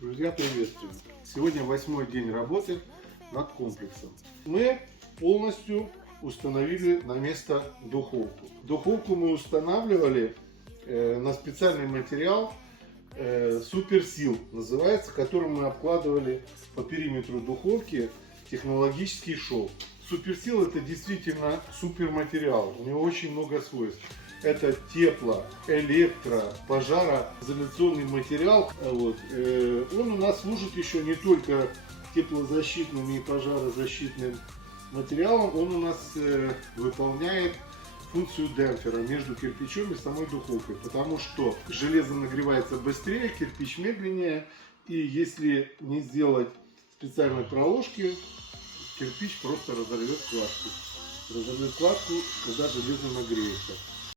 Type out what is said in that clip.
Друзья, приветствую! Сегодня 8-й день работы над комплексом. Мы полностью установили на место духовку. Духовку мы устанавливали на специальный материал Суперсил, называется, которым мы обкладывали по периметру духовки технологический шов. Суперсил — это действительно суперматериал, у него очень много свойств. Это тепло, электро, пожароизоляционный материал. Он у нас служит еще не только теплозащитным и пожарозащитным материалом, он у нас выполняет функцию демпфера между кирпичом и самой духовкой, потому что железо нагревается быстрее, кирпич медленнее, и если не сделать специальной проложки, кирпич просто разорвет кладку. Когда железо нагреется.